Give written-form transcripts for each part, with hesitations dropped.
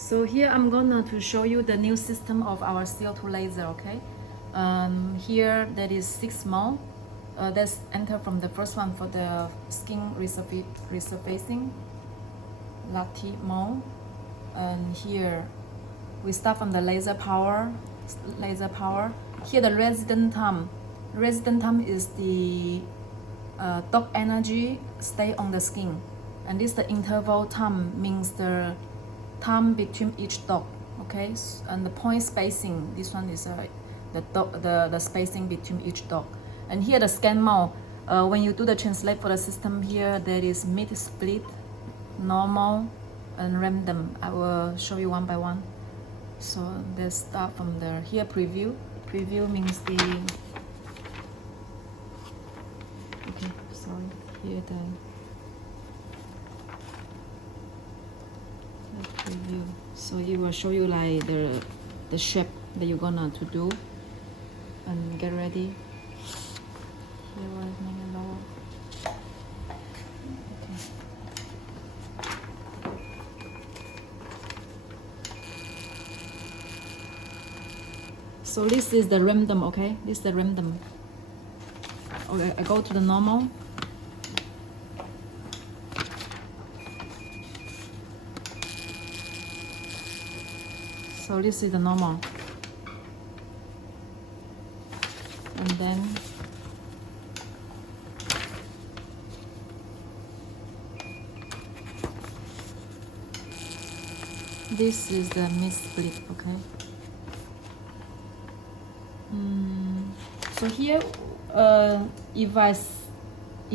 So here I'm gonna to show you the new system of our CO2 laser, okay? Here there is 6 mode. Let's enter from the first one for the skin resurfacing, latte mode. And here we start from the laser power. Here the resident time. Resident time is the dot energy stay on the skin, and this the interval time means the time between each dot. Okay, and the point spacing. This one is the spacing between each dot. And here the scan mode. When you do the translate for the system here, there is mid split, normal, and random. I will show you one by one. So let's start from the here preview. Preview means the here the preview. So it will show you like the shape that you're gonna to do, and get ready. Here was maybe lower. Okay. So this is the random, okay? This is the random. Okay, I go to the normal. So this is the normal. And then this is the mid split, okay? So here, if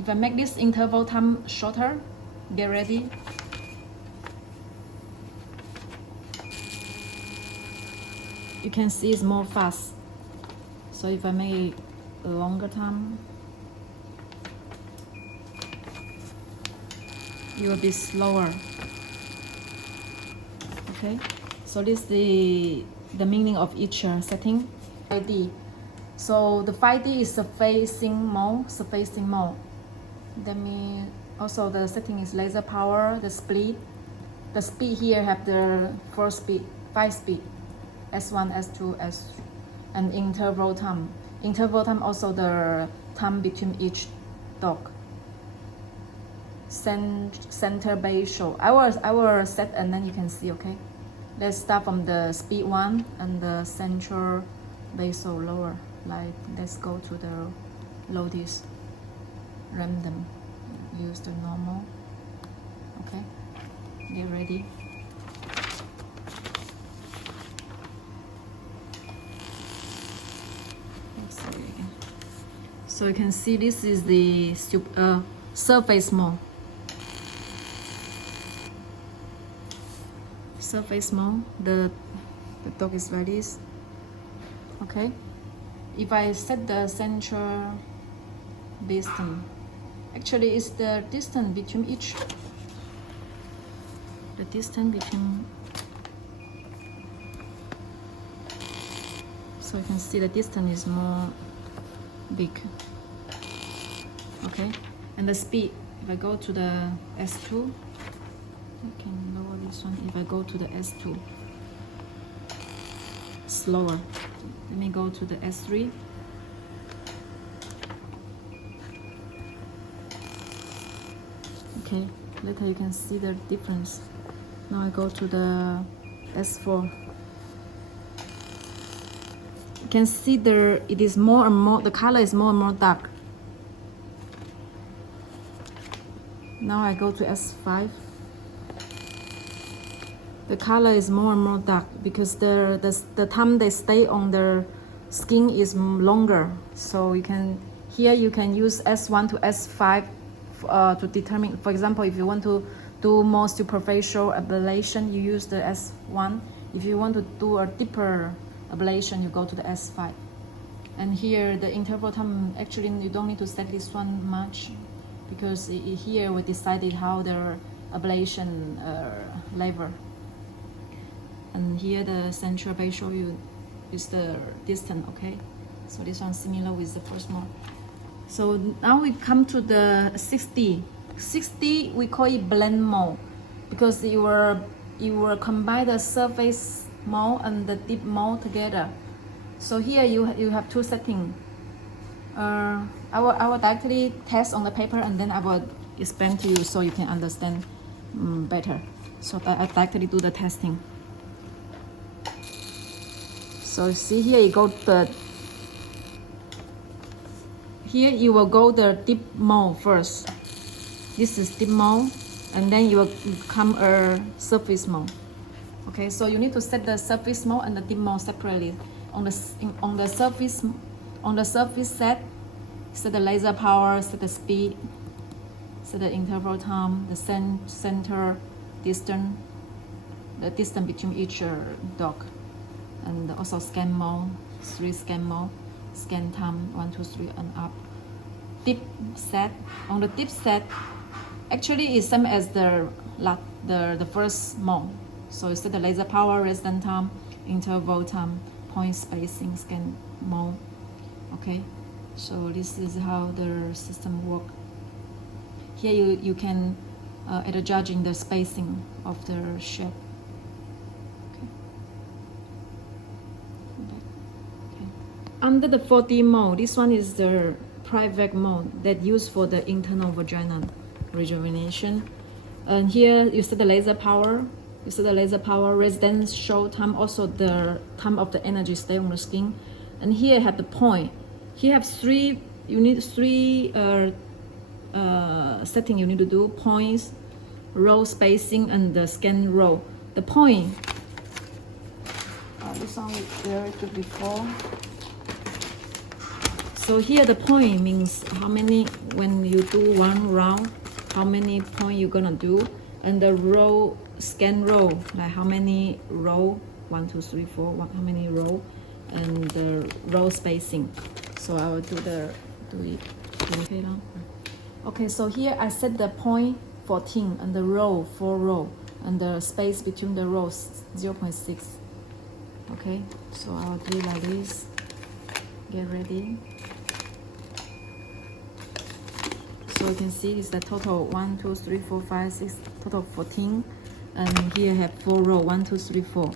I make this interval time shorter, get ready. You can see it's more fast. So if I make a longer time, it will be slower. Okay, so this is the meaning of each setting. 5D. So the 5D is surfacing mode. That means also the setting is laser power, the split. The speed here have the 4 speed, 5 speed. S1, S2, S3, and interval time. Interval time also the time between each dot. Center base show. I will set and then you can see. Okay, let's start from the speed 1 and the central base so lower. Like let's go to the low this random. Use the normal. Okay, get ready. So you can see this is the surface mode. Surface mode. The dog is like this. Okay. If I set the central distance, actually it's the distance between each. The distance between. So you can see the distance is more big. Okay, and the speed, if I go to the S2, I can lower this one. If I go to the S2, slower. Let me go to the S3. Okay, later you can see the difference. Now I go to the S4. You can see it is more and more, the color is more and more dark. Now I go to S5. The color is more and more dark because the time they stay on the skin is longer. So you can use S1 to S5 to determine. For example, if you want to do more superficial ablation, you use the S1. If you want to do a deeper ablation, you go to the S5. And here the interval time, actually you don't need to set this one much because here we decided how the ablation level. And here the central base show you is the distance. Okay, so this one similar with the first one. So now we come to the 6D. 6D we call it blend mode because your you will combine the surface mode and the deep mode together. So here you have two settings. I will directly test on the paper and then I will explain to you so you can understand better. So I directly do the testing. So see here you go here you will go the deep mode first. This is deep mode, and then you will come a surface mode. Okay, so you need to set the surface mode and the deep mode separately. On the surface set the laser power, set the speed, set the interval time, the center distance, the distance between each dot, and also scan mode, 3 scan mode, scan time 1, 2, 3 and up. Deep set, on the deep set, actually is same as the first mode. So you set the laser power, resistance time, interval time, point spacing, scan mode. Okay, so this is how the system works. Here you can adjusting the spacing of the shape. Okay. Under the 4D mode, this one is the private mode that used for the internal vaginal rejuvenation. And here you set the laser power. You set the laser power, residence show time, also the time of the energy stay on the skin. And here have the point. Here have three. You need three setting you need to do: points, row spacing, and the scan row. The point. This one there to before. So here the point means how many, when you do one round, how many points you're gonna do, and the row, scan row, like how many row, 1, 2, 3, 4, how many row, and the row spacing. So I will do it. Okay, now. Okay, so here I set the point 14 and the row 4 row, and the space between the rows 0.6. Okay, so I'll do it like this. Get ready. So you can see it's the total 1, 2, 3, 4, 5, 6, total 14. And here I have 4 row, 1, 2, 3, 4.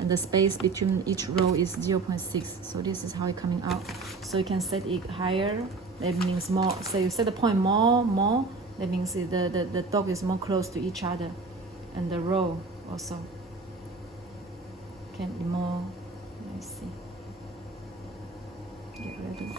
And the space between each row is 0.6. So this is how it's coming out. So you can set it higher. That means more. So you set the point more. That means the dog is more close to each other. And the row also can be more. Let's see. Get ready.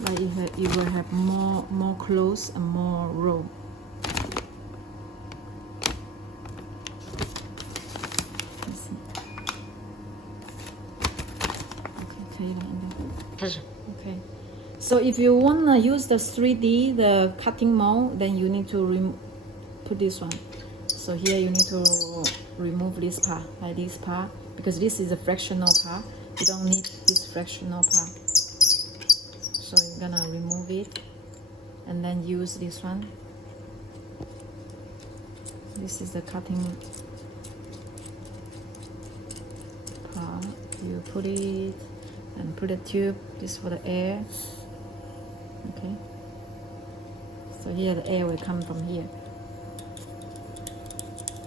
Like you will have more close and more row. Let's see. Okay. So if you wanna use the 3D, the cutting mode, then you need to put this one. So here you need to remove this part, like this part, because this is a fractional part. You don't need this fractional part. So you're gonna remove it and then use this one. This is the cutting part. You put it and put a tube. This for the air. Okay. So here the air will come from here.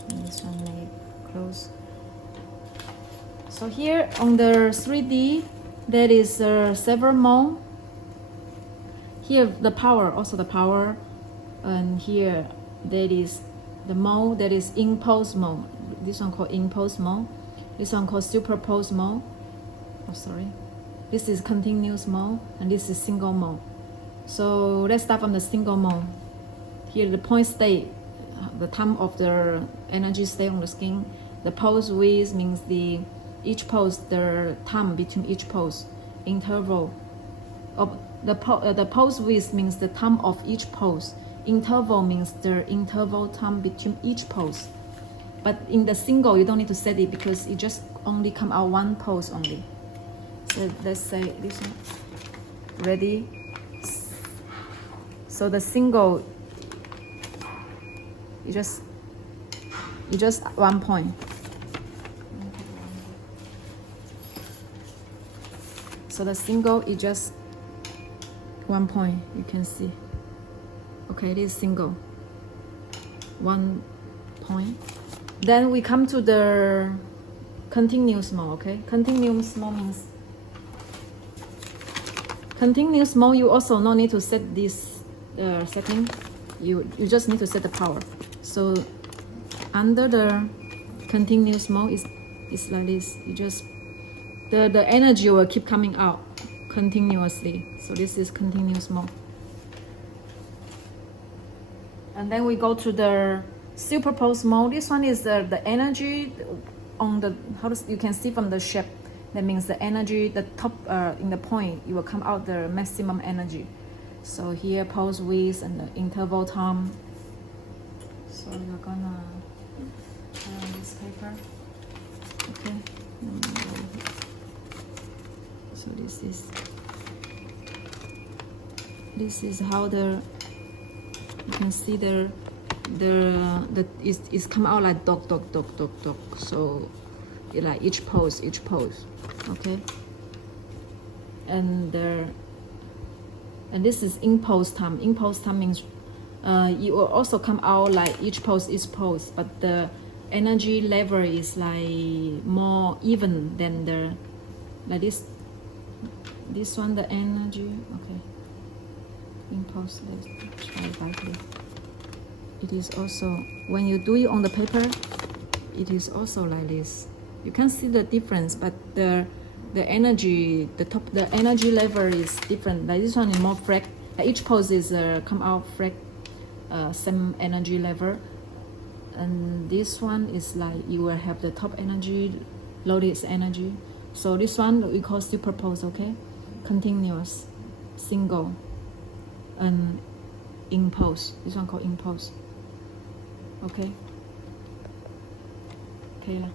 And this one may close. So here on the 3D, there is several mode. Here the power, also the power, and here there is the mode that is impulse mode. This one called impulse mode. This one called superpose mode. Oh, sorry. This is continuous mode, and this is single mode. So let's start from the single mode. Here the point stay, the time of the energy stay on the skin. The pose width means each pose, the time between each pose. Interval of the pose width means the time of each pose. Interval means the interval time between each pose. But in the single, you don't need to set it because it just only come out one pose only. So let's say this one. Ready? So the single, you just one point. So the single is just 1 point, you can see. Okay, it is single. 1 point. Then we come to the continuous mode, okay? Continuous mode means continuous mode, you also no need to set this setting. You just need to set the power. So under the continuous mode is like this. You just the energy will keep coming out continuously. So this is continuous mode. And then we go to the superposed mode. This one is the energy on the you can see from the shape. That means the energy, the top in the point, it will come out the maximum energy. So here pose width and the interval time. So you're gonna turn on this paper. Okay. So this is how you can see it's come out like dot. So like each pose, okay. And this is impulse time. Impulse time means it will also come out like each pose, but the energy level is like more even than the like this one, the energy. Okay, impulse. Let's try lightly. It is also when you do it on the paper, it is also like this. You can see the difference, but the energy, the energy level is different. Like this one is more flat. Each pose is come out flat, same energy level, and this one is like you will have the top energy, lowest energy. So this one we call super pose, okay? Continuous, single, and impulse. This one called impulse. Okay. Okay lah.